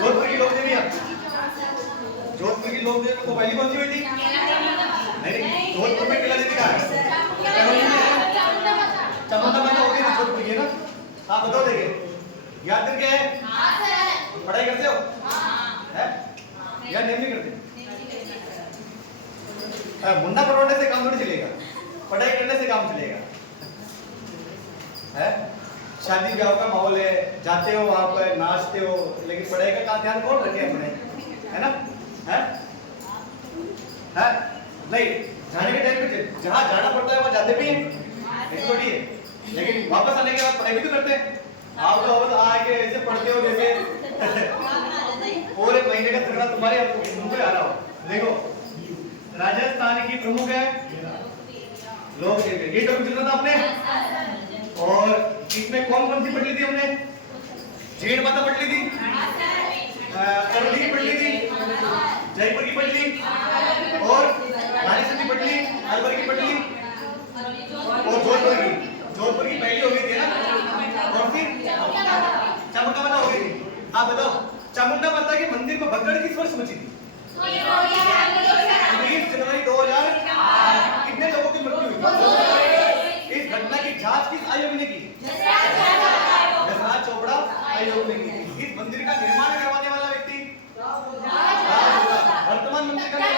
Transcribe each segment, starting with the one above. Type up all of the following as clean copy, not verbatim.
जोधपुर की लोक देवी, जोधपुर की लोक देवी को पहली कौन सी हुई थी? नहीं, जोधपुर में किला देवी कहाँ है? चामुंडा माता हो गई थी जोधपुर की, है ना? आप बताओ, देखिए याद करके है? पढ़ाई करते हो? है? याद नहीं करते? मुन्ना परोड़ने से काम थोड़ी चलेगा, पढ़ाई करने से काम चलेगा, है? शादी ब्याह का माहौल है, जाते हो वहां पर नाचते हो, लेकिन पढ़ाई का ध्यान कौन रखे अपने, है ना? है? नहीं, जाने के टाइम पे जहाँ जाना पड़ता है वहाँ जाते भी हैं, थोड़ी है, लेकिन वापस आने के बाद पढ़ाई भी तो करते हैं। आप तो अब आके ऐसे पढ़ते हो जैसे पूरे महीने का तगड़ा तुम्हारे मुंह पे आ रहा हो। देखो, राजस्थान की प्रमुख है लोक देवी, ये टॉपिक चल रहा था आपने, और इसमें कौन कौन सी पढ़ ली थी हमने? जीण माता पढ़ ली थी, करौली की पढ़ ली थी, जयपुर की पढ़ ली, और रानी सती पढ़ ली, अलवर की पढ़ ली, और जोधपुर की पहली हो गई थी ना, और फिर चामुंडा माता हो गई थी। आप बताओ, चामुंडा माता के मंदिर में भगदड़ किस वर्ष मची थी? 20 जनवरी 2000। कितने लोगों की मृत्यु हुई? इस घटना की जांच किस आयोग ने की? जसराज चोपड़ा आयोग ने की। इस मंदिर का निर्माण करवाने वाला व्यक्ति वर्तमान मंत्री का नाम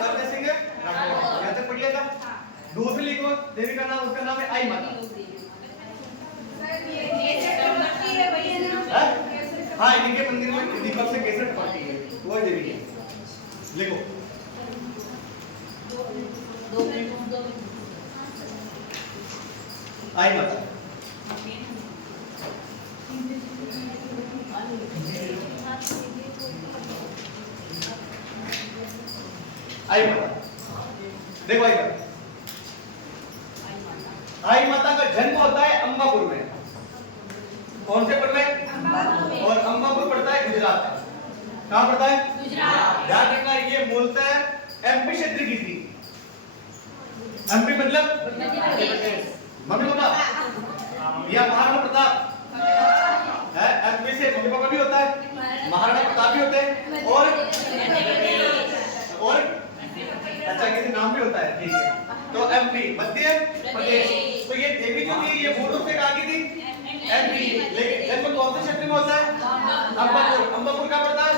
करते सिंह राठौर। यहाँ तक पढ़ लिया था। दूसरी लिखो देवी का नाम, उसका नाम है आई माता। हाँ, इनके मंदिर में दीपक से केसर टपकती है, वो देवी है। लिखो आई माता। आई माता, देखो आई माता का जन्म होता है अंबापुर में। कौन से पुर में? और अंबापुर पड़ता है गुजरात में। कहाँ पड़ता है? गुजरात। ध्यान रखना, ये मूलतः एमपी क्षेत्र की थी। एमपी मतलब मम्मी पापा या महाराणा प्रताप है। एमपी से मम्मी पापा भी होता है, महाराणा प्रताप भी होते हैं, और अच्छा किसी नाम भी होता है, ठीक है। तो एमपी मध्य प्रदेश। तो ये देवी जो थी ये मूल रूप से कहाँ की थी? एमपी। लेकिन जन्म कौन से क्षेत्र में होता है? अंबापुर। अंबापुर कहाँ पड़ता है?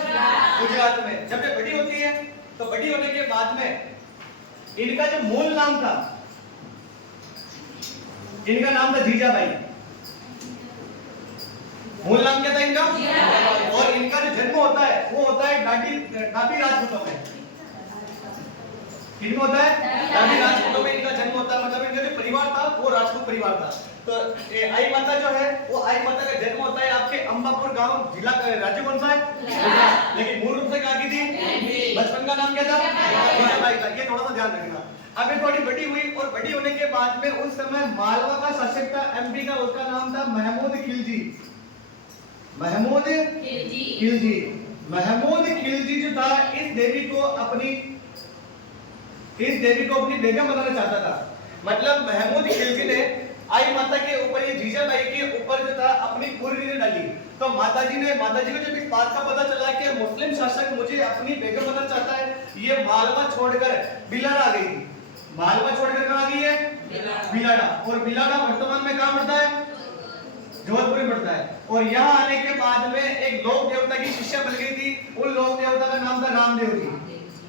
गुजरात में। जब ये बड़ी होती है तो बड़ी होने के बाद में इनका जो मूल नाम था, इनका नाम था जीजाबाई। मूल नाम क्या था इनका? और इनका जो जन्म होता है वो होता है डाबी राजपूतों में। किसमें होता है? डाबी राजपूतों में इनका जन्म होता है। मतलब इनका जो परिवार था वो राजपूत परिवार था। तो आई माता जो है वो आई माता का जन्म होता है आपके अंबापुर गांव, जिला राज्य कौन सा है? लेकिन मूल रूप से कहाँ की थी? बचपन का नाम क्या था? जीजाबाई था। ये थोड़ा सा ध्यान रखना। अब ये थोड़ी बड़ी हुई और बड़ी होने के बाद में उस समय मालवा का शासक था एमपी का, उसका नाम था महमूद खिलजी। महमूद खिलजी जो था इस देवी को अपनी बेगम बनाना चाहता था। मतलब महमूद खिलजी ने आई माता के ऊपर, ये जीजाबाई के ऊपर जो था अपनी पूरी नींद डाली। तो माताजी को जब इस बात का पता चला कि मुस्लिम शासक मुझे अपनी बेगम बनाना चाहता है, ये मालवा छोड़कर बिलाड़ा आ गई थी। मालवा छोड़कर कहाँ आ गई है? बिलाड़ा। और बिलाड़ा वर्तमान में कहाँ पड़ता है? जोधपुर में पड़ता है। और यहाँ आने के बाद में एक लोक देवता की शिष्या बन गई थी। उन लोक देवता का नाम था रामदेव जी।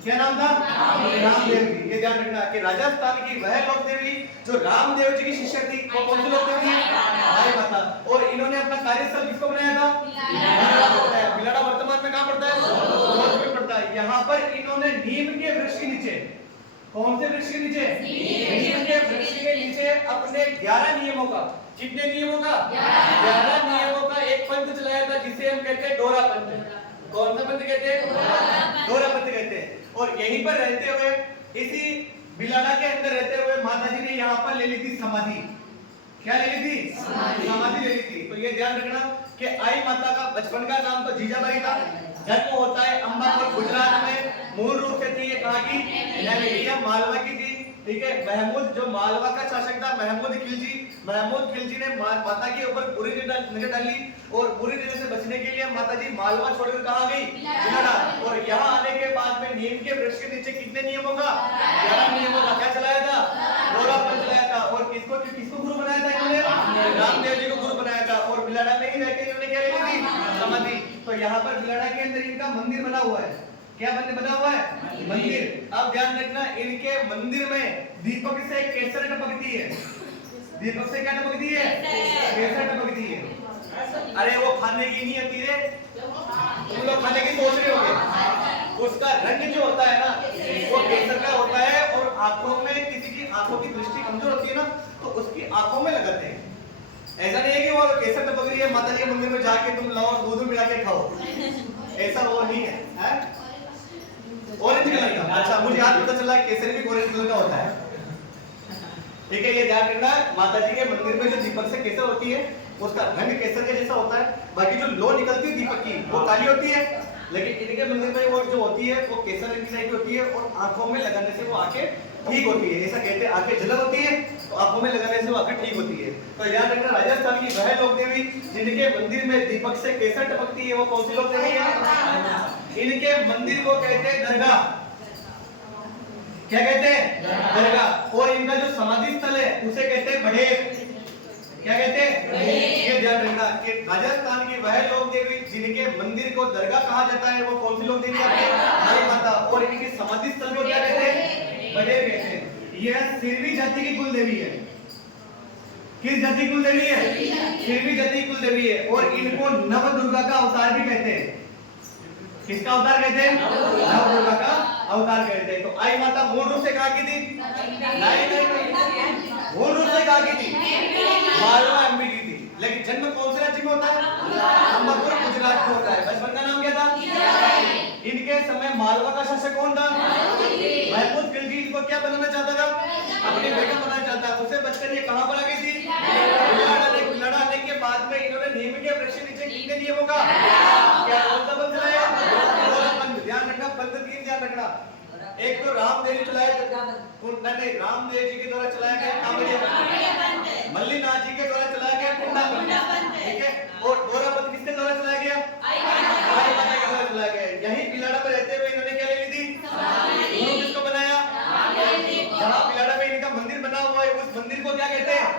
क्या नाम था? रामदेव जी। ये ध्यान रखना कि राजस्थान की वह लोक देवी जो रामदेव जी की शिष्या थी, वो कौन सी लोक देवी? आई माता। और इन्होंने अपना कार्यस्थल किसको बनाया था? बिलाड़ा वर्तमान में कहाँ पड़ता है? जोधपुर में पड़ता है। यहाँ पर इन्होंने नीम के वृक्ष के नीचे, कौन से वृक्ष के नीचे? नीम के वृक्ष के नीचे अपने 11 नियमों का, कितने नियमों का? 11 नियमों का एक पंथ चलाया था जिसे हम कहते हैं डोरा पंथ। कौन सा पंथ कहते हैं? डोरा पंथ कहते हैं। और यहीं पर रहते हुए, इसी बिलाड़ा के अंदर रहते हुए माताजी ने यहाँ पर ले ली थी समाधि। क्या ले ली थी? समाधि ले ली थी। तो ये ध्यान रखना कि आई माता का बचपन का नाम तो जीजाबाई था। जन्म होता है अंबापुर गुजरात में। मूल रूप से थी ये कहाँ की? मालवा की थी। ठीक है। महमूद जो मालवा का शासक था, महमूद खिलजी ने माता के ऊपर बुरी नजर डाली और बुरी नजर से बचने के लिए माता जी मालवा छोड़कर कहाँ गई? बिलाड़ा। और यहाँ आने के बाद में नीम के वृक्ष के नीचे कितने नियमों का? 11 नियमों का क्या चलाया था? गोरापन चलाया था। और किसको गुरु बनाया था इन्होंने? रामदेव जी को गुरु बनाया था। और बिलाड़ा में ही रहकर इन्होंने क्या ले ली थी? समाधि। तो यहाँ पर बिलाड़ा के अंदर इनका मंदिर बना हुआ है। क्या बना हुआ है? मंदिर। अब ध्यान रखना, इनके मंदिर में दीपक से केसर टपकती है। दीपक से क्या टपकती है? केसर टपकती है। अरे वो खाने की नहीं आती रे, तुम लोग खाने की सोच रहे होगे। उसका रंग जो होता है ना, वो केसर का होता है। और आंखों में, किसी की आंखों की दृष्टि कमजोर होती है ना, तो उसकी आंखों में लगाते हैं। ऐसा नहीं है कि वो केसर टपक रही है, माता जी के मंदिर में जाके तुम लाओ दूध मिला के खाओ, ऐसा वो नहीं है। ऑरेंज कलर का। अच्छा, मुझे आज पता चला केसर भी ऑरेंज कलर का होता है। ठीक है, ये ध्यान रखना। माता जी के मंदिर में जो दीपक से केसर होती है, उसका रंग केसर के जैसा होता है। बाकी जो लो निकलती है दीपक की, वो काली होती है। लेकिन इनके मंदिर में वो जो होती है, वो केसर रंग की टाइप की होती है। और आंखों में लगाने से वो आंखें ठीक होती है। ऐसा कहते हैं, आंखें जलन होती है तो आंखों में लगाने से वो आंखें ठीक होती है। तो याद रखना, राजस्थान की वह लोक देवी जिनके मंदिर में दीपक से केसर टपकती है, वो कौन सी लोक देवी है? इनके मंदिर को कहते हैं दरगाह। क्या कहते हैं? दरगाह। और इनका जो समाधि स्थल है उसे कहते हैं बड़ेर। क्या कहते हैं? ये ध्यान रखना कि राजस्थान की वह लोक देवी जिनके मंदिर को दरगाह कहा जाता है, वो कौन सी लोक देवी है? हमारी माता। और इनके समाधि स्थल को क्या कहते हैं? बड़ेर कहते हैं। यह सिरवी जाति की कुल देवी है। किस जाति की कुल देवी है? सिरवी जाति की कुल देवी है। और इनको नव दुर्गा का अवतार भी कहते हैं। किसका अवतार कहते हैं? नव दुर्गा का अवतार कहते हैं। तो आई माता मूल रूप से कहाँ की थी? नहीं, मूल रूप से कहाँ की थी? मालवा एमपी की थी। लेकिन जन्म कौन से राज्य में होता है? अम्बापुर गुजरात में होता है। बचपन का नाम क्या था? इनके समय मालवा का शासक कौन था? महमूद खिलजी। इनको क्या बनाना चाहता था? अपनी बेगम बनाना चाहता। उसे बचकर ये कहाँ पर आ गई थी? बिलाड़ा आने के बाद में इन्होंने नीम के वृक्ष के नीचे कितने नियमों का? क्या बंद चलाया? ध्यान रखना, पंथ 3 ध्यान रखना। एक तो रामदेव जी चलाया, नहीं, रामदेव जी के द्वारा चलाया गया कांवड़िया पंथ, मल्लीनाथ जी के द्वारा चलाया गया कुंडा पंथ, ठीक है। और डोरा पंथ किसके द्वारा चलाया गया? आई माता के द्वारा चलाया गया। यही बिलाड़ा में रहते हुए इन्होंने क्या ले ली थी? गुरु किसको बनाया? जहाँ बिलाड़ा में इनका मंदिर बना हुआ है, उस मंदिर को क्या कहते हैं?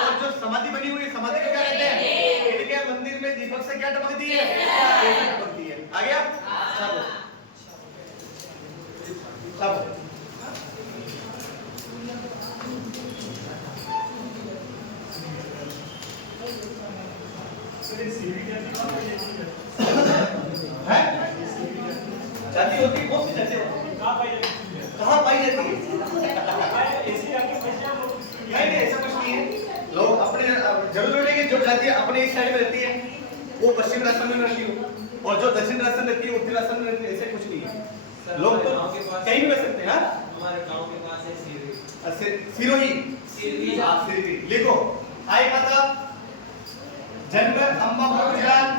और जो समाधि बनी हुई है, समाधि को क्या कहते हैं? इनके मंदिर में दीपक से क्या टपकती है? केसर टपकती है। आ गया सब? जाति होती कौन सी जाति होती? कहाँ पाई जाती है? नहीं, ऐसा कुछ नहीं है। लोग अपने जरूर नहीं, जो जाति अपने इस साइड में रहती है वो पश्चिम राजस्थान में रहती हो, और जो दक्षिण राजस्थान रहती है उत्तरी राजस्थान में रहती है। ऐसे कुछ नहीं है। लोग तो कहीं भी रह सकते हैं। हमारे गांव के पास है सिरोही। सिरवी। लिखो, आई माता जन्म अम्बापुर गुजरात।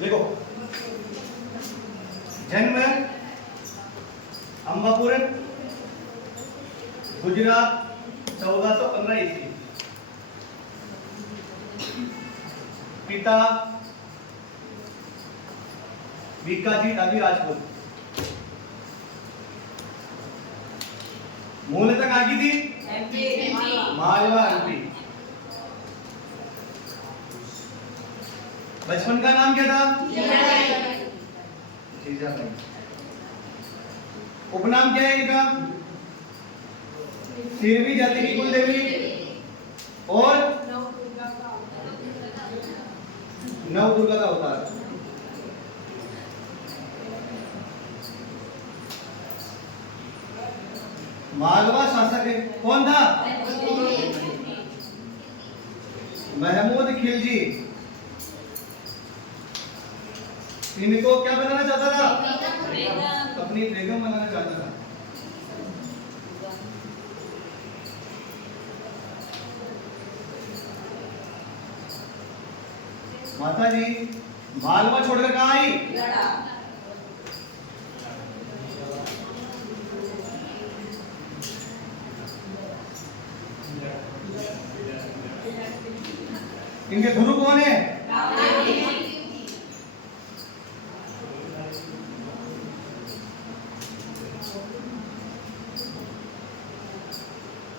देखो, जन्म अम्बापुर गुजरात 1415 ईस्वी। पिता भिकाजी दादी राजपूत। मूलतः कहाँ की थी? मालवा एमपी। बचपन का नाम क्या था? जीजाबाई। उपनाम क्या है इनका? सिरवी जाति की कुल देवी और नव दुर्गा का अवतार। मालवा शासक है, कौन था? महमूद खिलजी। इनको क्या बनाना चाहता था? अपनी बेगम बनाना चाहता था। माता जी मालवा छोड़कर कहाँ आई? इनके गुरु कौन है?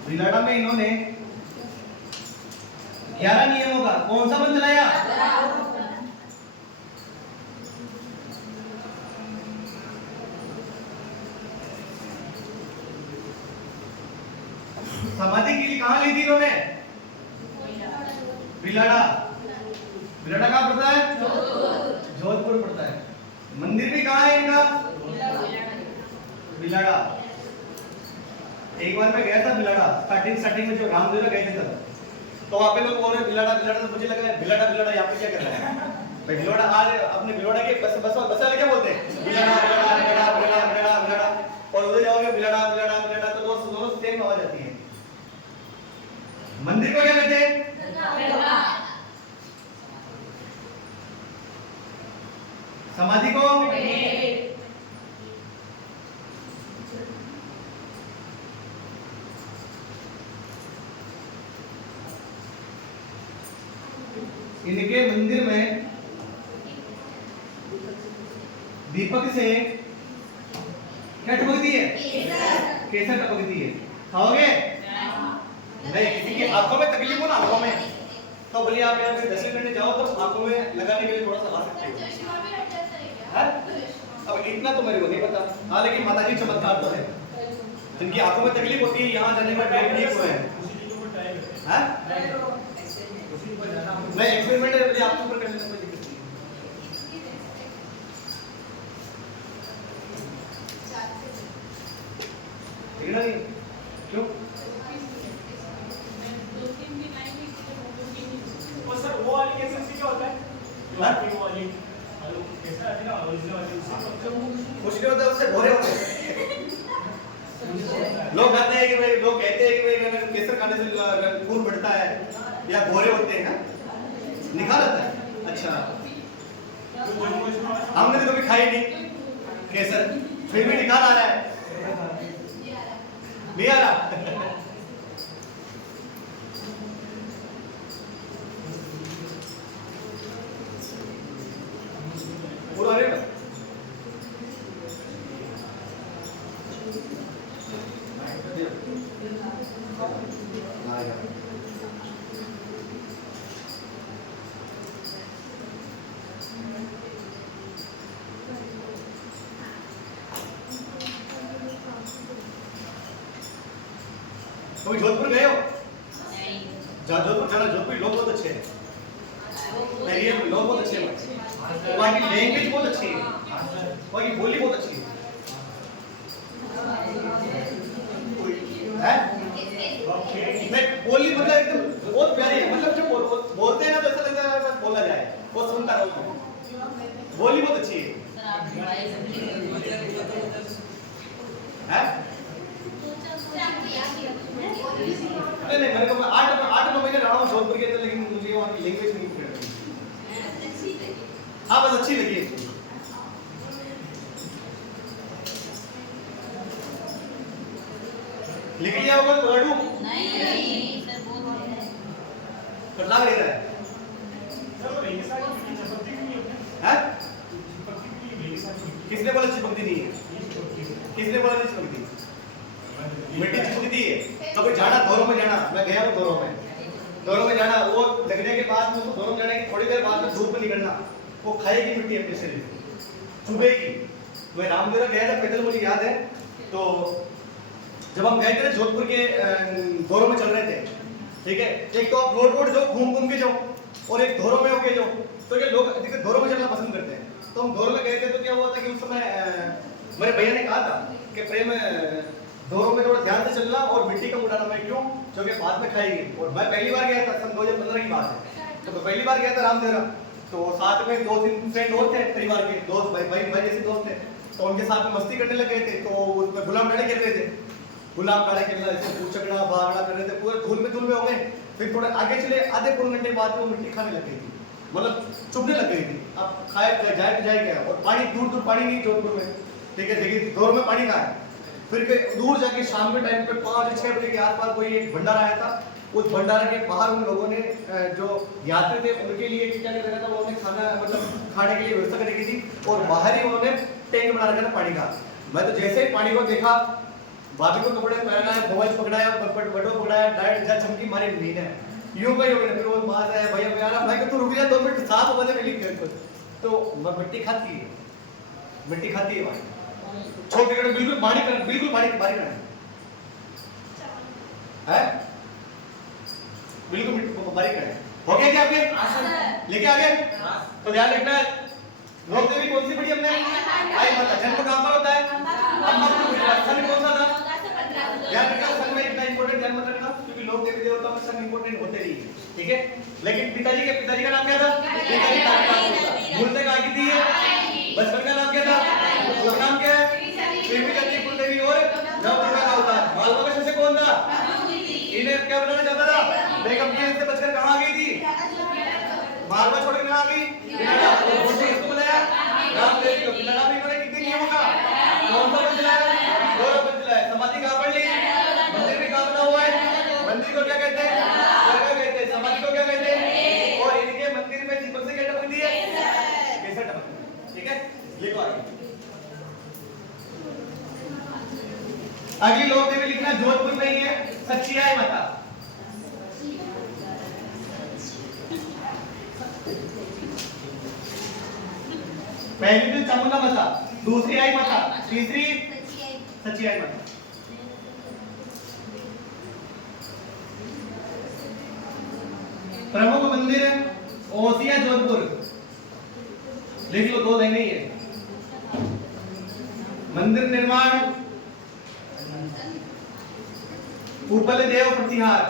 बिलाड़ा में इन्होंने 11 नियमों का कौन सा बंद चलाया? समाधि के लिए कहां ली थी इन्होंने? बिलाड़ा। बिलाड़ा कहां पड़ता है? जोधपुर पड़ता है। मंदिर भी कहां है इनका? बिलाड़ा। एक बार मैं गया था बिलाड़ा, स्टार्टिंग में जो रामदेवरा गए थे तब, तो वहाँ पे लोग बोल रहे बिलाड़ा बिलाड़ा, तो मुझे लगा बिलाड़ा बिलाड़ा यहाँ पे क्या कर रहा है भाई? बिलाड़ा आज अपने बिलाड़ा के बस बस बस वाले क्या बोलते हैं? बिलाड़ा बिलाड़ा बिलाड़ा बिलाड़ा बिलाड़ा बिलाड़ा, और उधर जाओगे बिलाड़ा बिलाड़ा बिलाड़ा, तो दोनों सेम आवाज आती है। मंदिर को क्या कहते हैं? समाधि को? इनके मंदिर में दीपक से क्या टपकती है? केसर टपकती है। खाओगे? नहीं, किसी की आंखों में तकलीफ हो ना, आंखों में, तो बोलिए आप यहाँ पे दर्शन करने जाओ तो आंखों में लगाने के लिए थोड़ा सा ला सकते हो। अब इतना तो मेरे को नहीं पता, हाँ, लेकिन माता जी चमत्कार तो है। जिनकी आंखों में तकलीफ होती है यहाँ जाने में टाइम नहीं हुए हैं। मैं एक्सपेरिमेंट है, आपके ऊपर करने में कोई दिक्कत नहीं है। क्यों? सर वो वाली कैसे से क्या होता है? वो वाली कैसा है ना, ओरिजिनल वाली कुछ नहीं होता, उससे भोरे होते हैं। लोग कहते हैं कि भाई, लोग कहते हैं कि भाई केसर खाने से खून बढ़ता है या गोरे होते हैं, निखार आता है। अच्छा, हमने तो कभी खाई नहीं केसर, फिर भी निखार आ रहा है, नहीं आ रहा? पूरा रेट कभी जोधपुर गए हो? नहीं। जोधपुर जाना, जोधपुर लोग बहुत अच्छे हैं, नहीं लोग बहुत अच्छे हैं, वहाँ की लैंग्वेज बहुत अच्छी है, वहाँ की बोली बहुत अच्छी है। मैं बोली मतलब एकदम बहुत प्यारी है, मतलब जब बोलते हैं ना तो ऐसा लगता है बस बोला जाए, वो सुनता रहो। बोली बहुत अच्छी है। नहीं नहीं, मेरे को 8-9 महीने रहा हूँ जोधपुर के अंदर, लेकिन मुझे वहाँ की लैंग्वेज नहीं पकड़। हाँ, बस अच्छी लगी है। लिख लिया होगा तो लड्डू नहीं सर, बहुत कटला रह रहा है। किसने बोला चिपकती नहीं है? किसने बोला नहीं चिपकती? मिट्टी चिपकती है। कभी जाना धोरों में जाना, मैं गया हूँ धोरों में जाना, वो लगने के बाद में धोरों में जाने की थोड़ी देर बाद में धूप में निकलना, वो खाएगी मिट्टी अपने शरीर में, चुभेगी। मैं रामदेवरा गया था पैदल, मुझे याद है। तो जब हम गए थे जोधपुर के धोरों में चल रहे थे, ठीक है, एक तो आप रोड जो घूम के जाओ और एक धोरों में होके जाओ, तो ये लोग अधिकतर धोरों में चलना पसंद करते हैं। तो हम धोरों में गए थे, तो क्या हुआ था कि उस समय मेरे भैया ने कहा था कि प्रेम धोरों में थोड़ा ध्यान से चलना और मिट्टी कम उड़ाना। मैं क्यों? जो कि बाद में खाएगी। और मैं पहली बार गया था, सन 2015 की बात है, तो मैं पहली बार गया था रामदेवरा, तो साथ में 2-3 फ्रेंड और थे, परिवार के दोस्त, भाई जैसे दोस्त थे, तो उनके साथ में मस्ती करने लग गए थे। तो उसमें गुलाम डाड़े खेल रहे थे, गुलाम डाड़े खेलना, ऐसे पूछकड़ा भागड़ा कर रहे थे, पूरे धूल में हो गए। फिर थोड़ा आगे चले, आधे पौने घंटे बाद वो मिट्टी खाने लग गई थी। मतलब चुभने लग गई थी। अब खाए जाए तो जाए क्या, और पानी दूर दूर पानी नहीं जोधपुर में, ठीक है, देखिए दौर में पानी कहाँ है। फिर दूर जाके शाम के टाइम पे 5-6 बजे के आसपास कोई एक भंडारा आया था। उस भंडारे के बाहर उन लोगों ने जो यात्री थे उनके लिए क्या कर रखा था, वो उन्होंने खाना मतलब खाने के लिए व्यवस्था कर रखी थी और बाहर ही उन्होंने टैंक बना रखा था पानी का। मैं तो जैसे ही पानी को देखा, भाभी को कपड़े पहनाया, मोबाइल पकड़ाया, बटो पकड़ाया, डायरेक्ट जा चमकी मारी नींद है यूं का यूं। फिर वो बाहर आया, भैया भैया भाई तू रुक जा 2 मिनट, साफ होने में लिख कर। तो मिट्टी खाती है, मिट्टी खाती है भाई, छोटे छोटे बिल्कुल बारीक है, बिल्कुल बारीक बारीक है, बिल्कुल बारीक है। हो गया क्या आपके लेके आ गए? तो ध्यान रखना है, लोक देवी कौन सी पढ़ी हमने? आई माता। जन्म कहां पर होता है? अम्बापुर गुजरात। सन कौन सा था? ध्यान रखना, सन में इतना इंपॉर्टेंट ध्यान मत रखना क्योंकि लोक देवी देवताओं में सन इंपॉर्टेंट होते नहीं है, ठीक है। लेकिन पिताजी का नाम क्या था? पिताजी का नाम भूलते कहां की थी ये? बचपन का नाम क्या था? उसका नाम क्या है? देवी जाति कुल देवी और नवदुर्गा का अवतार। मालवा का शासक कौन था? इन्हें क्या बनाना चाहता था? बेगम की से बचकर कहां गई थी? मालवा छोड़ के कहां गई? बिनाडा। और उसे किसको बुलाया? राम देवी को। बिनाडा में इन्होंने कितने नियमों का कौन सा बंद लाया? गौरव बंद लाया। समाधि कहां पर ली? मंदिर में कहां बना हुआ है? मंदिर को क्या कहते हैं? दरगाह कहते हैं। समाधि को क्या कहते हैं? और इनके मंदिर में दीपक से क्या टपकती है? कैसे टपकती है, ठीक है। लिखो आगे। अगली लोक देवी लिखना जोधपुर में ही है, सचियाई माता। पहली तो चामुंडा माता, दूसरी आई माता, तीसरी सचियाई माता। प्रमुख मंदिर ओसिया जोधपुर, लिख लो, 2 नहीं है। मंदिर निर्माण उपल देव प्रतिहार,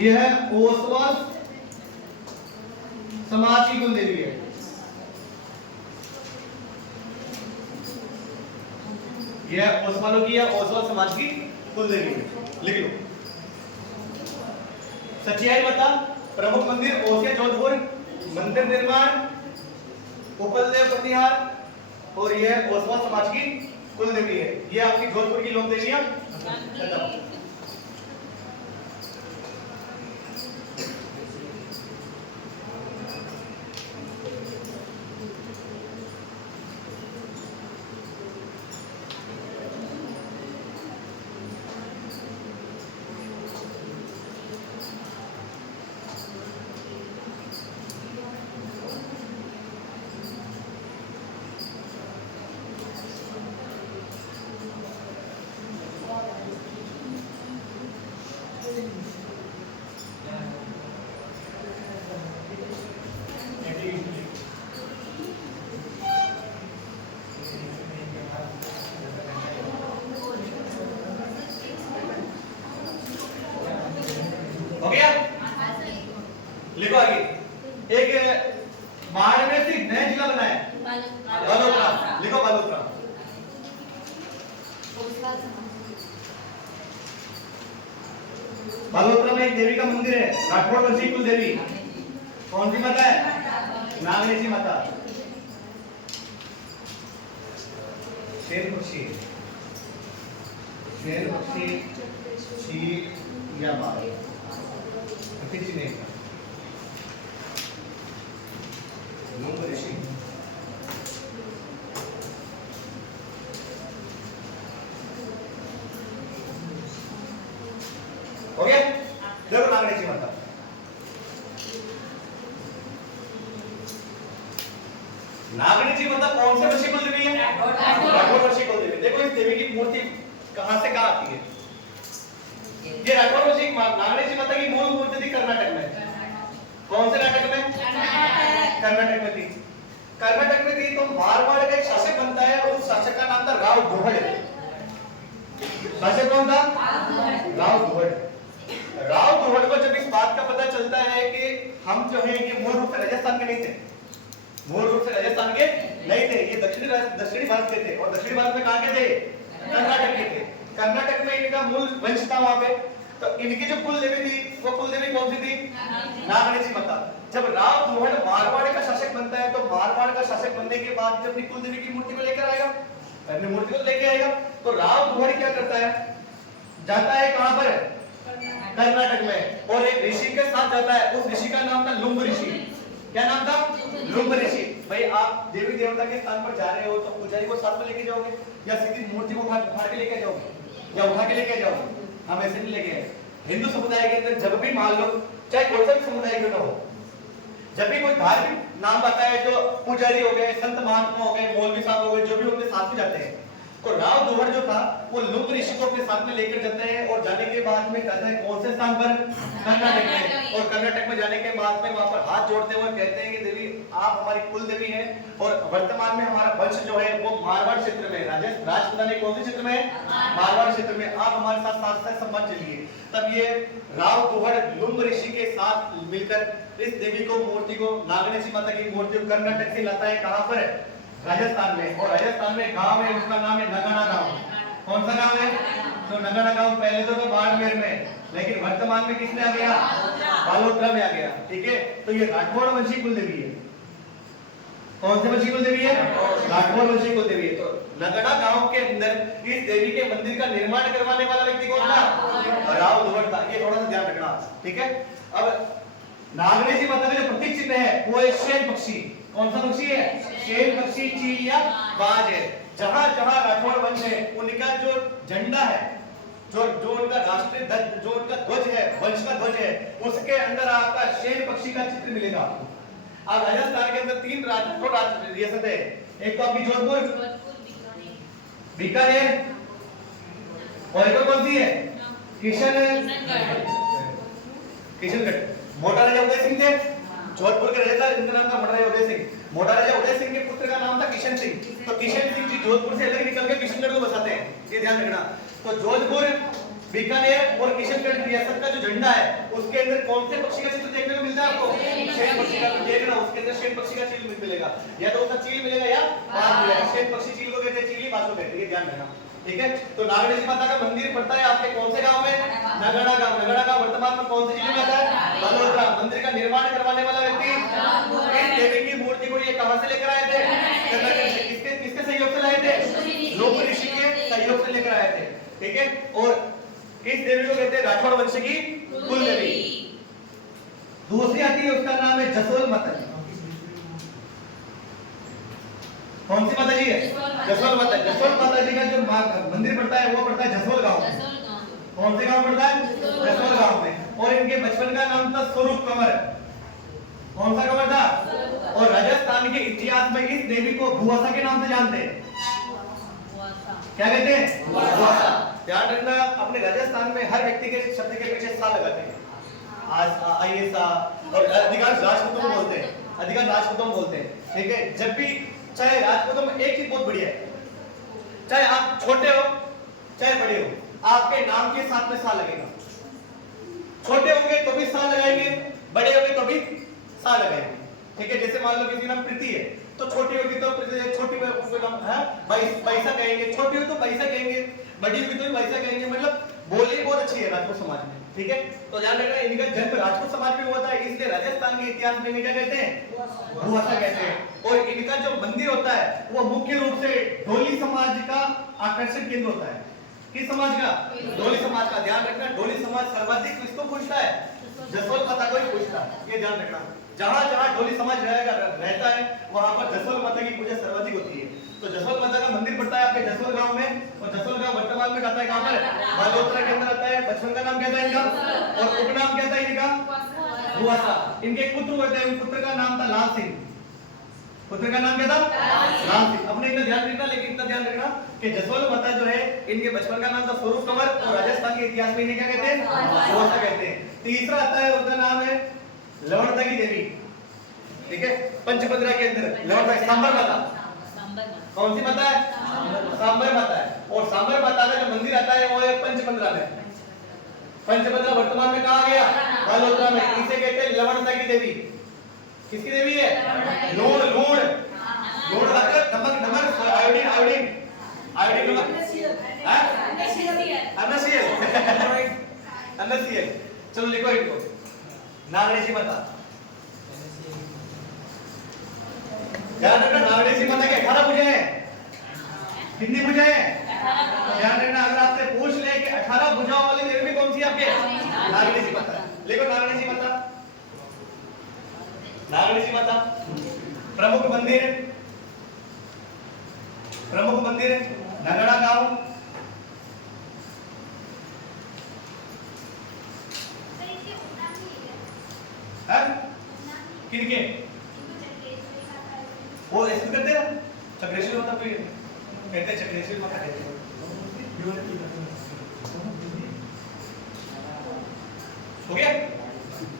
यह है ओसवाल समाज की कुल देवी है। यह ओसवालों की है, ओसवाल समाज की कुल देवी है, लिख लो। सचियाई माता, प्रमुख मंदिर ओसिया जोधपुर, मंदिर निर्माण उपल देव प्रतिहार, और यह ओसवाल समाज की कुल देवी है। ये आपकी जोधपुर की लोक देवियां खत्म। हो गया? लिखो आगे। एक बाड़मेर से नया जिला बना है, बालोतरा। लिखो बालोतरा। बालोतरा में एक देवी का मंदिर है, राठौड़ वंशी कुल देवी। कौन सी माता है? नागनेशी माता। शेर पक्षी, शेर पक्षी, चील या बाघ, किसी नहीं का ऋषि। हो गया? देखो नागनेशी माता। नागनेशी माता कौन से ऋषि कुल देवी है? राठौड़ ऋषि कुल देवी। देखो इस देवी की मूर्ति कहां से कहां आती है? ये राठौड़ ऋषि नागनेशी माता की मूल मूर्ति थी कर्नाटक में। कौन से नाटक में? कर्नाटक में थी। कर्नाटक में थी तो मारवाड़ का एक शासक बनता है और उस शासक का नाम था राव दुहड़। शासक कौन था? राव दुहड़। राव दुहड़ को जब इस बात का पता चलता है कि हम जो है ये मूल रूप से राजस्थान के नहीं थे, मूल रूप से राजस्थान के नहीं थे, ये दक्षिणी भारत के थे। और दक्षिणी भारत में कहां के थे? कर्नाटक के थे। कर्नाटक में इनका मूल वंश था वहां पे। तो इनकी जो कुल देवी थी वो कुल देवी कौन सी थी? नागणेशी माता। जब राव दुहड़ मारवाड़ का शासक बनता है तो मारवाड़ का शासक बनने के बाद जब अपनी कुल देवी की मूर्ति को लेकर आएगा, अपनी मूर्ति को लेकर आएगा, तो राव दुहड़ क्या करता है? जाता है कहां पर? कर्नाटक में, और एक ऋषि के साथ जाता है। उस ऋषि का नाम था लुम्ब ऋषि। क्या नाम था? लुम्ब ऋषि। भाई आप देवी देवता के स्थान पर जा रहे हो तो पुजारी को साथ में लेके जाओगे या सीधी मूर्ति को उठा के लेके जाओगे या उठा के लेके जाओगे? हम ऐसे नहीं लेके आए। हिंदू समुदाय के अंदर जब भी मान लो, चाहे कोई सा भी समुदाय क्यों ना हो, जब भी कोई धार्मिक नाम आता है तो पुजारी हो गए, संत महात्मा हो गए, मौलवी साहब हो गए, जो भी उनके साथ में जाते हैं। तो राव दुहड़ जो था वो लुम्ब ऋषि को अपने साथ में लेकर जाते हैं और जाने के बाद में कहते हैं कौन से स्थान पर? कर्नाटक में। और कर्नाटक में जाने के बाद में वहां पर हाथ जोड़ते हुए कहते हैं कि देवी आप हमारी कुल देवी हैं और वर्तमान में हमारा वंश जो है वो मारवाड़ क्षेत्र में, राजपुतानी कौन से क्षेत्र में? मारवाड़ क्षेत्र में। आप हमारे साथ साथ साथ संबंध चलिए। तब ये राव दुहड़ लुम्ब ऋषि के साथ मिलकर इस देवी को, मूर्ति को, नागणेशी माता की मूर्ति को कर्नाटक से लाता है। कहां पर? राजस्थान में। और राजस्थान में गांव है, उसका नाम है नगाना गांव। कौन सा गांव है? तो नगाना गांव पहले तो बाड़मेर में, लेकिन वर्तमान में किसमें आ गया? बालोतरा में आ गया। ठीक है, तो ये राठौड़ वंशी कुल देवी है। कौन से वंशी कुल देवी है? राठौड़ वंशी कुल देवी है। तो नगाना गांव के अंदर इस देवी के मंदिर का निर्माण करवाने वाला व्यक्ति कौन था? राव दुहड़ था। ये थोड़ा सा ध्यान रखना। ठीक है, अब नागणेशी माता का जो प्रतीक चिन्ह है वो है शेन पक्षी। कौन सा पक्षी है? शेन पक्षी, चील या बाज है। जहां जहां राठौड़ वंश है उनका जो झंडा है, जो उनका राष्ट्रीय ध्वज, जो उनका ध्वज है, वंश का ध्वज है, उसके अंदर आपका शेन पक्षी का चित्र मिलेगा आपको। अब राजस्थान के अंदर 3 रियासत है। एक तो आपकी जोधपुर, बीकानेर, और एक कौन सी है? किशनगढ़। मोटा राजा उदय सिंह थे जोधपुर के राजा, इनका नाम था मोटा राजा उदय सिंह। मोटा राजा उदय सिंह के पुत्र का नाम था किशन सिंह। तो किशन सिंह जी जोधपुर से अलग निकल के किशनगढ़ को बसाते हैं, ये ध्यान रखना। तो जोधपुर, बीकानेर और किशनगढ़ रियासत का जो झंडा है उसके अंदर कौन से पक्षी का चित्र देखने को मिलता है आपको? शेन पक्षी का। देखना उसके अंदर शेन पक्षी का चित्र मिलेगा, या तो उसका चील मिलेगा या बाज मिलेगा। शेन पक्षी चील को कहते हैं, चीली बाज को कहते हैं, ये ध्यान रखना। ठीक है, तो नागणेशी माता का मंदिर पड़ता है आपके कौन से गांव में? नगाना गांव। नगाना गांव वर्तमान में कौन से जिले में आता है? बालोतरा। मंदिर का निर्माण करवाने वाला व्यक्ति इस देवी की मूर्ति को ये कहां से लेकर आए थे? कर्नाटक से। किसके किसके सहयोग से लाए थे? लुम्ब ऋषि के सहयोग से लेकर आए थे। ठीक है, और किस देवी को कहते हैं? राठौड़ वंश की कुल देवी। दूसरी आती है, उसका नाम है जसोल माता जी। कौन सी माता जी है? जसोल माता। जसोल माता जी का जो मंदिर पड़ता है वो पड़ता है जसोल गांव में। कौन से गांव पड़ता है? जसोल गांव में। और इनके बचपन का नाम था स्वरूप कंवर। कौन सा कंवर था? और राजस्थान के इतिहास में इस देवी को भुआसा के नाम से जानते हैं। क्या कहते हैं? भुआसा। ध्यान रखना, अपने राजस्थान में हर व्यक्ति के शब्द के पीछे सा लगाते हैं। आज आइए सा, और अधिकांश राजपूतों बोलते हैं, अधिकांश राजपूतों बोलते हैं। ठीक है, जब भी चाहे राजपूतों में एक चीज बहुत बढ़िया है, चाहे आप छोटे हो चाहे बड़े हो, आपके नाम के साथ में सा लगेगा। छोटे होंगे तो भी सा लगाएंगे, बड़े होंगे तो भी सा लगाएंगे। ठीक है, जैसे मान लो किसी का नाम प्रीति है तो छोटी होगी तो छोटी नाम है पैसा कहेंगे, छोटी हो तो पैसा कहेंगे, बड़ी होगी तो भी पैसा कहेंगे। मतलब बोली बहुत अच्छी है राजपूत समाज में। ठीक है, तो ध्यान रखना, इनका जन्म राजपूत समाज में हुआ था, इसलिए राजस्थान के इतिहास में क्या कहते हैं? भुआसा कहते हैं। और इनका जो मंदिर होता है वो मुख्य रूप से ढोली समाज का आकर्षण केंद्र होता है। किस समाज का? ढोली समाज का। ध्यान रखना, ढोली समाज सर्वाधिक किसको पूछता है? जसोल माता को ही पूछता है, ये ध्यान रखना। जहां जहां ढोली समाज रहता है वहां पर जसोल माता की पूजा सर्वाधिक होती है। तो जसोल माता का मंदिर पड़ता है आपके जसोल गांव में, और जसोल गांव वर्तमान में आता है कहां पर? बालोतरा के अंदर आता है। बचपन का नाम क्या था इनका, और उपनाम क्या था इनका? भुआसा। इनके एक पुत्र हुए थे, उन पुत्र का नाम था लाल सिंह। पुत्र का नाम क्या था? लाल सिंह। अपने इतना ध्यान रखना, लेकिन इतना ध्यान रखना कि जसोल माता जो है इनके बचपन का नाम था स्वरूप कंवर, और राजस्थान के इतिहास में इन्हें क्या कहते हैं? भुआसा कहते हैं। तीसरा आता है, उसका नाम है लवणता की देवी। ठीक है, पंचपद्रा के अंदर लवणता, सांबर माता। कौन सी माता है? सांबर माता है। और सांबर माता का जो मंदिर आता है वो है पंचपद्रा में। पंचपद्रा वर्तमान में कहां गया? बालोतरा में। इसे कहते हैं लवणता की देवी। किसकी देवी है? लूण, लूण, लूण मतलब नमक, नमक, आयोडीन, आयोडीन, आयोडीन नमक, NaCl। चलो लिखो इनको। नागणेशी माता। ध्यान रखना नागणेशी माता के 18 भुजाएं हैं। कितनी भुजाएं हैं? ध्यान रखना अगर आपसे पूछ ले कि 18 भुजाओं वाली देवी कौन सी है आपके? नागणेशी माता। लिखो नागणेशी माता। नागणेशी माता प्रमुख मंदिर नगड़ा गांव। किनके वो ऐसे करते ना चक्रेश्वरी माता कोई कहते हैं चक्रेश्वरी माता कहते हैं। हो गया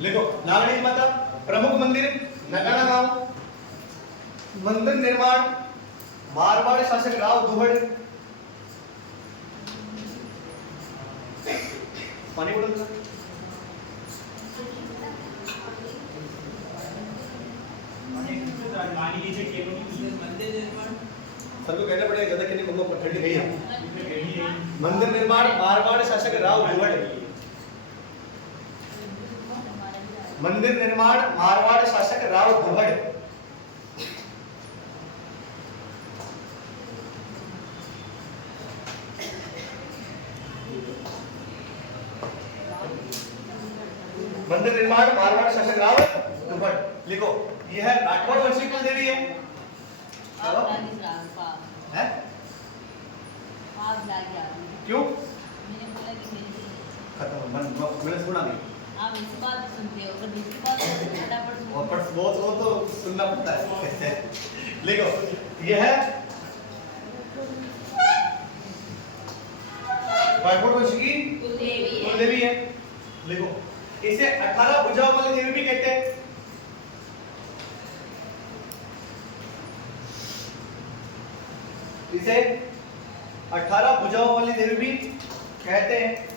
लिखो नागणेशी माता प्रमुख मंदिर नगड़ा गांव। मंदिर निर्माण मारवाड़ शासक राव दुहड़। पानी बोलो तो। पानी नीचे केलों की मंदिर निर्माण सबको कहना पड़ेगा ज्यादा कितनी मम्मा पर ठंडी नहीं है। गई है मंदिर निर्माण मारवाड़ शासक राव दुहड़। मंदिर निर्माण मारवाड़ शासक राव दुहड़। मंदिर निर्माण मारवाड़ शासक राव दुहड़। लिखो यह है राठौड़ वंश की कुल देवी है। हैं? क्यों? खत्म मैंने सुना नहीं। आप इस बात सुनते हो अगर दूसरी बात फटाफट और पर वो तो सुनना पड़ता है। लिखो यह है राठौड़ वंश की कुलदेवी कुल देवी है। लिखो इसे 18 भुजाओं वाली देवी भी कहते हैं। इसे 18 भुजाओं वाली देवी भी कहते हैं।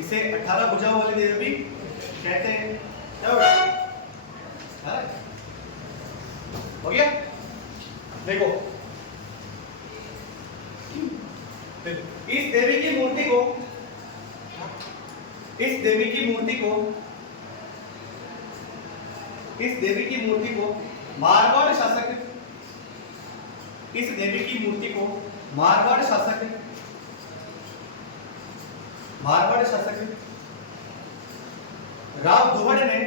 इसे 18 भुजाओं वाली देवी भी कहते हैं। क्या हो रहा है? हो गया देखो इस देवी की मूर्ति को इस देवी की मूर्ति को मारवाड़ शासक राव दुहड़ ने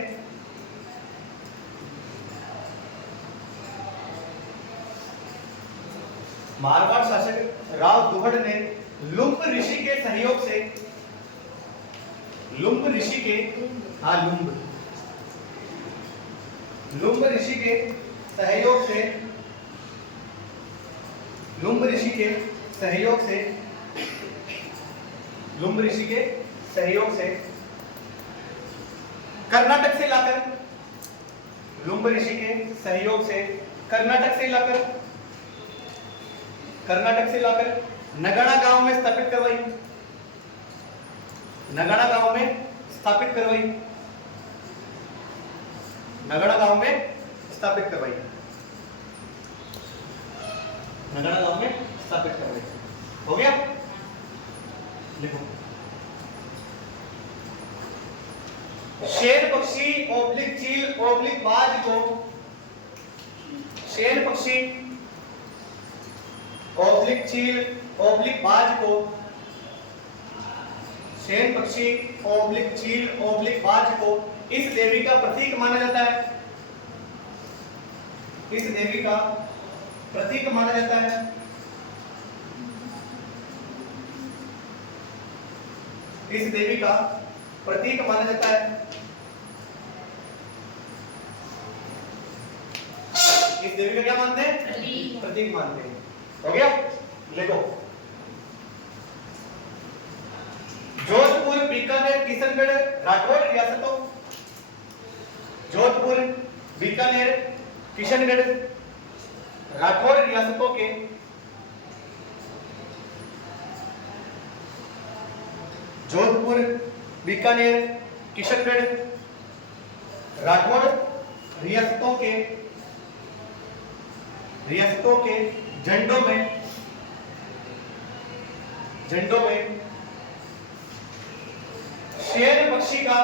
मारवाड़ शासक राव दुहड़ ने लुम्ब ऋषि के सहयोग से लुम्ब ऋषि के सहयोग से कर्नाटक से लाकर नगड़ा गांव में स्थापित करवाई। नगड़ा गांव में स्थापित करवाई। हो गया लिखो शेर पक्षी ओब्लिक चील ओब्लिक बाज को शेर पक्षी ओब्लिक चील ओब्लिक बाज को शेर पक्षी ओब्लिक चील ओब्लिक बाज को इस देवी का प्रतीक माना जाता है। इस देवी का प्रतीक माना जाता है। इस देवी का प्रतीक माना जाता है। इस देवी का क्या मानते हैं? प्रतीक मानते हैं। हो गया लिखो जोधपुर बीकानेर किशनगढ़ राठौड़ रियासतों जोधपुर बीकानेर किशनगढ़ राठौड़ रियासतों के जोधपुर बीकानेर किशनगढ़ राठौड़ रियासतों के झंडों में झंडों में शेर पक्षी का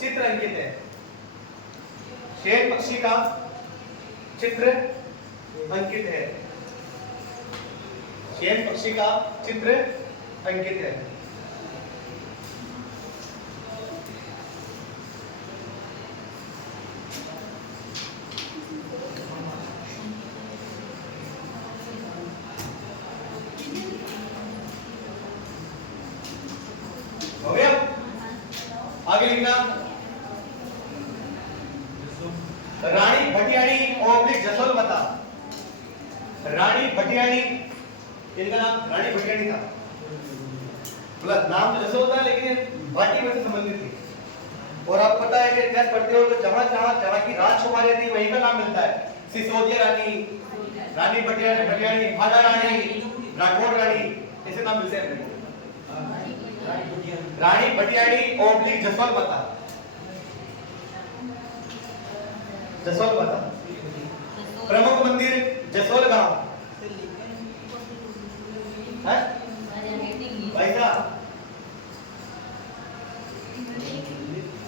चित्र अंकित है। शेर पक्षी का चित्र अंकित है। शेर पक्षी का चित्र अंकित है। हो गया? आगे लिखना रानी भटियाणी ओब्लिक जसोलबता। रानी भटियाणी, इनका नाम रानी भटियाणी था। मतलब नाम तो जसोल था लेकिन भाटी में से संबंधित थी। और आप पता है कि इतिहास पढ़ते हो तो जहां जहां जहां की राजकुमारी थी वहीं का नाम मिलता है। सिसोदिया रानी, रानी भटियाणी, भादा रानी, राठौर रानी, ऐसे नाम मिलते हैं। रानी भटियाणी ओब्लिक जसोलबता। जसोलबता। प्रमुख मंदिर जसोल गांव है भाई साहब।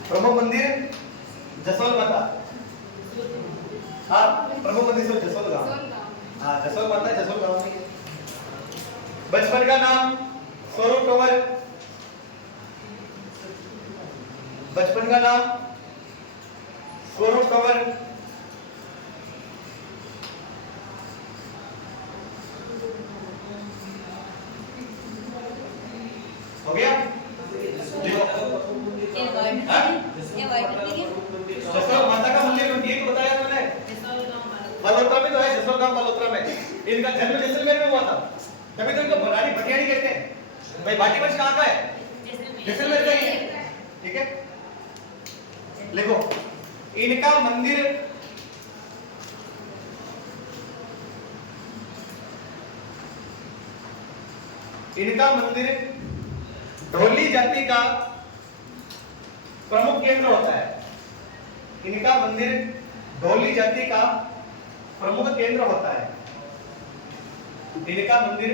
प्रमुख मंदिर जसोलबता। हाँ, प्रमुख मंदिर से जसोल गांव। हाँ, जसोलबता जसोल गांव में। बचपन का नाम स्वरूप कंवर। बचपन का नाम स्वरूप कंवर। हो गया? जसोल माता का मंदिर ये तो बताया मैंने। मल्होत्रा में तो है, जसोल गांव मल्होत्रा में। इनका जन्म जैसलमेर में हुआ था, तभी तो इनको रानी भटियाणी कहते हैं। भाई भाटीवंश कहाँ का है? जैसलमेर का ही है। ठीक है, लिखो इनका मंदिर ढोली जाति का प्रमुख केंद्र होता है। इनका मंदिर ढोली जाति का प्रमुख केंद्र होता है। इनका मंदिर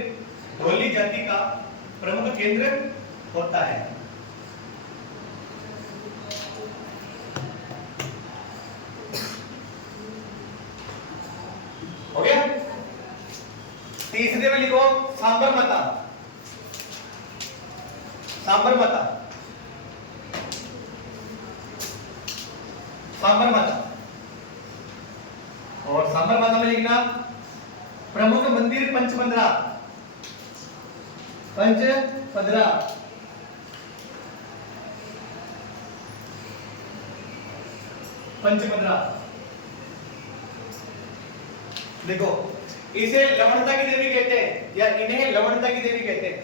ढोली जाति का प्रमुख केंद्र होता है। हो गया? तीसरे में लिखो सांबर माता। सांबर माता, सांबर माता। और सांबर माता में लिखना प्रमुख मंदिर पंचपंदरा। पंचपंदरा। पंचपंदरा देखो, इसे लवणता की देवी कहते हैं या इन्हें लवणता की देवी कहते हैं।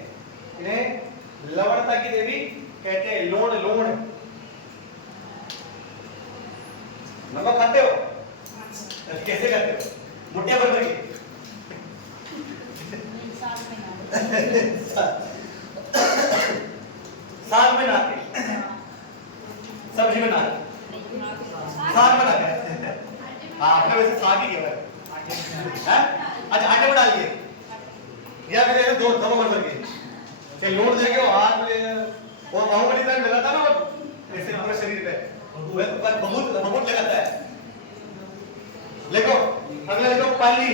इन्हें लवणता की देवी कहते हैं। लोण लोण नमक खाते हो? कैसे खाते हो? मुठ्ठिया भर भर के साग में नाते, सब्जी में नाते, साग में नाते। हाँ, वैसे साग ही है। अच्छा, आटे में डालिए या फिर ऐसे दो दबा भर के लोड देके हाथ में वो बाहुबली तरह लगाता ना, ऐसे पूरे शरीर पे बहुत बहुत लगाता है। देखो अगला देखो पाली।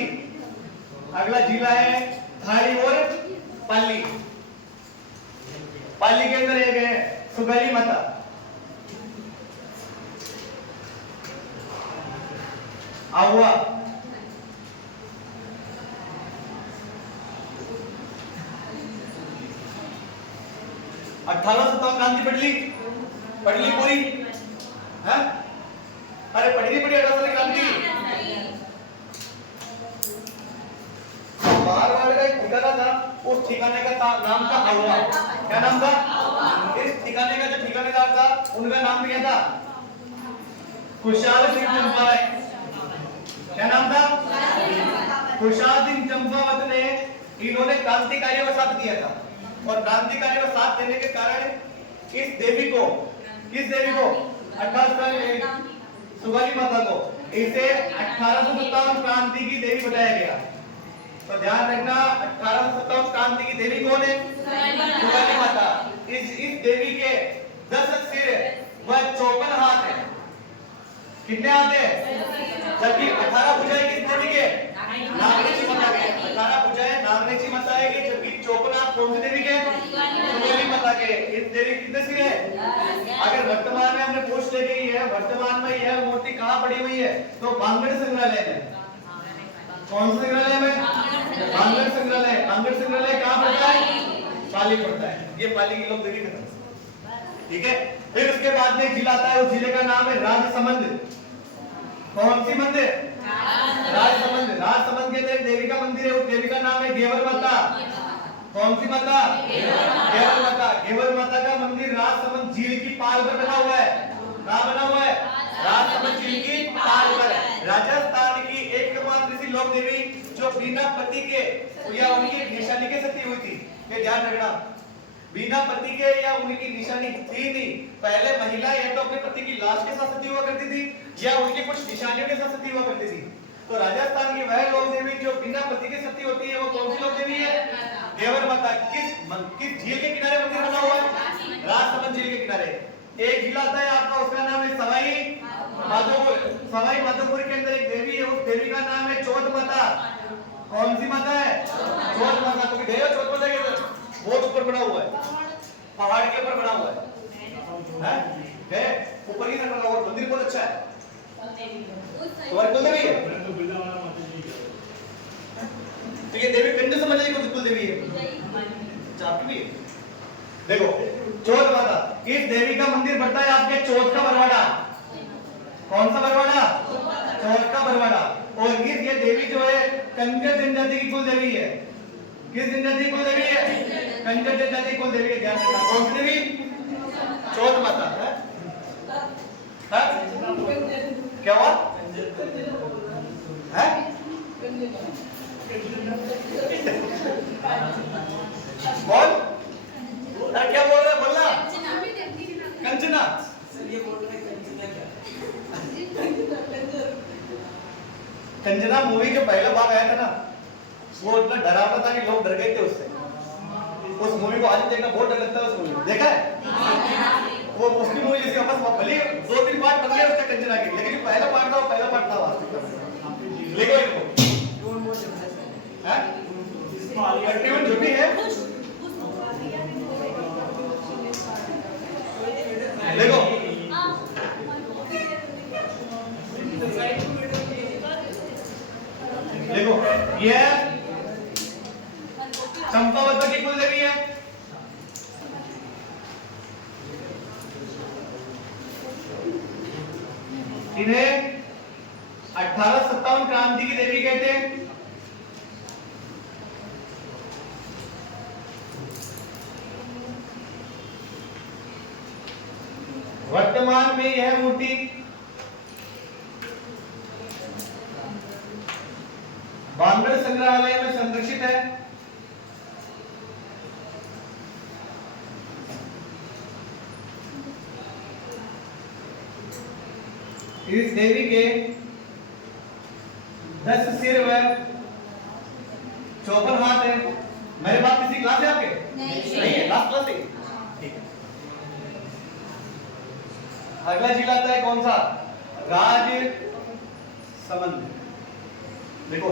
अगला जिला है थाली और पाली। पाली के अंदर एक है सुगाली माता। आहुआ, 1857 क्रांति पढ़ली पूरी है? अरे पढ़ी 1857 क्रांति। मारवाड़ का एक ठिकाना था, उस ठिकाने का नाम था आहुआ। क्या नाम था? इस ठिकाने का जो ठिकानेदार था उनका नाम क्या था? खुशाल सिंह चंपावत। क्या नाम था? खुशाल सिंह चंपावत ने इन्होंने क्रांतिकारियों का साथ दिया था। और क्रांतिकारियों का साथ देने के कारण इस देवी को, किस देवी को? 1857 सुगाली माता को इसे 1857 क्रांति की देवी बताया गया। तो ध्यान रखना 1857 क्रांति की देवी कौन है? कुंवारी माता। इस देवी के 10 सिर व 54 हाथ है। कितने हाथ है? जबकि 18 भुजाएं किस देवी के? नागरेची माता के। 18 भुजाएं नागरेची माता है, जबकि 54 हाथ कौन सी देवी के? कुंवारी माता के। इस देवी कितने सिर है? अगर वर्तमान में हमने पूछ ले गई है, वर्तमान में यह मूर्ति कहाँ पड़ी हुई है? तो बांगड़ संग्रहालय में। कौन सा संग्रहालय में? बांगड़ संग्रहालय। बांगड़ संग्रहालय कहाँ पड़ता है? पाली पड़ता है। ये पाली की लोग देवी खत्म। ठीक है, फिर उसके बाद में जिला आता है, उस जिले का नाम है राजसमंद। कौन सी मंदिर? राजसमंद। राजसमंद के अंदर एक देवी का मंदिर है, उस देवी का नाम है घेवर माता। कौन सी माता? घेवर माता। घेवर माता का मंदिर राजसमंद झील की पाल पर बना हुआ है। कहाँ बना हुआ है? राजसमंद झील की पाल पर। राजस्थान की एकमात्र ऐसी लोक देवी जो बिना पति के या उनकी निशानी के सती हुई थी। ये ध्यान रखना, बिना पति के या उनकी निशानी थी नहीं। पहले महिला या तो अपने पति की लाश के साथ सती हुआ करती थी या उनकी कुछ निशानियों के साथ सती हुआ करती थी। तो राजस्थान की वह लोक देवी जो बिना पति के सती होती है, वो कौन सी लोक देवी है? घेवर माता। किस झील के किनारे मंदिर बना हुआ है? राजसमंद झील के किनारे। एक जिला आता है आपका, उसका नाम है सवाई माधोपुर। सवाई माधोपुर के अंदर एक देवी है, उस देवी का नाम है चौथ माता। कौन सी माता है? चौथ माता। कभी गए हो चौथ माता के अंदर? बहुत ऊपर बना हुआ है, पहाड़ के ऊपर बना हुआ है। गए? ऊपर ही बना हुआ, मंदिर बहुत अच्छा है। तुम्हारी कुल देवी है? तो ये देवी पिंड समझ लीजिए, कुल देवी है। आपकी भी है? देखो, चौथ माता। इस देवी का मंदिर पड़ता है आपके चौथ का बरवाड़ा। कौन सा बरवाड़ा? चौथ का बरवाड़ा। और ये देवी जो है कंजर जनजाति की कुल देवी है। किस जनजाति की कुल देवी है? कंजर जनजाति की कुल देवी है। ध्यान रखना, कौन सी देवी? चौथ माता है। क्या हुआ? है? बोल, क्या बोल रहा है? बोलना। कंचना। ये बोल रहे हैं कंचना क्या? कंचना मूवी जो पहला भाग आया था ना, वो इतना डरावना था कि लोग डर गए थे उससे। उस मूवी को आज देखना बहुत डर लगता है। उस मूवी को देखा है? वो उसकी मूवी जैसे बस भले 2-3 पार्ट बन गए उसका कंचना के, लेकिन जो पहला पार्ट था वो पहला पार्ट था वास्तविकता में। देखो इसको, हैं? कंटिन्यू जो भी है देखो, देखो ये चंपावत की कुल देवी है। इन्हें 1857 क्रांति की देवी कहते हैं। वर्तमान में यह मूर्ति बांगड़ संग्रहालय में संरक्षित है। इस देवी के 10 सिर व 54 हाथ है। मेरे बात किसी क्लास है आपके? नहीं है, लास्ट क्लास है। ठीक है, अगला जिला आता है कौन सा? राजसमंद। देखो,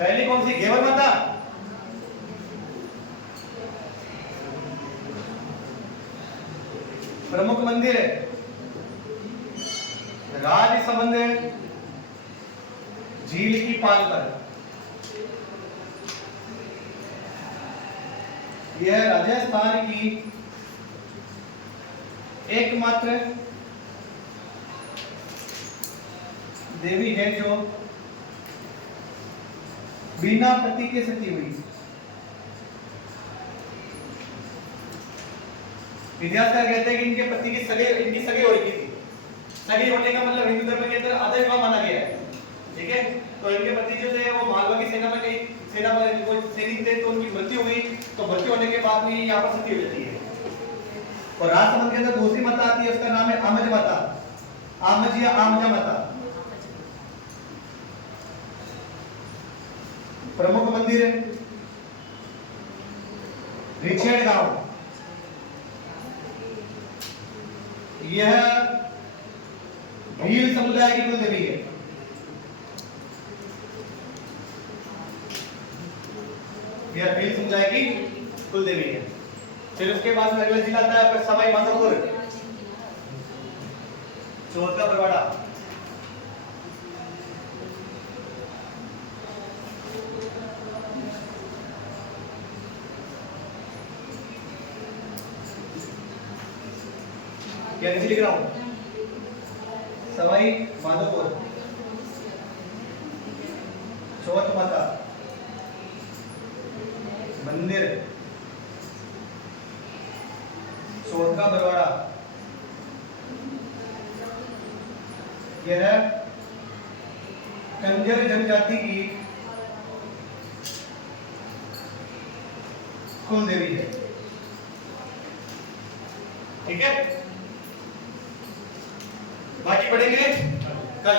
पहली कौन सी? घेवर माता। प्रमुख मंदिर है। राजसमंद झील की पाल पर। यह राजस्थान की एकमात्र देवी है जो बिना पति के सती हुई। इतिहासकार कहते हैं कि इनके पति की सगे हो रही थी, सगे होने का मतलब हिंदू धर्म के अंदर आदर विवाह माना गया है, ठीक है। तो इनके पति जो थे वो मालवा की सेना में कोई सैनिक थे, तो उनकी मृत्यु हुई, तो मृत्यु होने के बाद में यहाँ पर सती हो जाती है। और राजसमंद के अंदर दूसरी माता आती है, उसका नाम है आमज माता, आमज या आमजा माता। प्रमुख मंदिर रिछेड़ गांव, यह भील समुदाय की कुल देवी है। यह भील समुदाय की कुल देवी है। फिर उसके बाद में अगला जिला आता है आपका सवाई माधोपुर, चौथा बरवाड़ा। क्या नीचे लिख रहा हूं, सवाई माधोपुर, चौथ माता मंदिर, चौथा बरवाड़ा, यह कंजर जनजाति की कुल देवी है, ठीक है। बाकी पढ़ेंगे कल।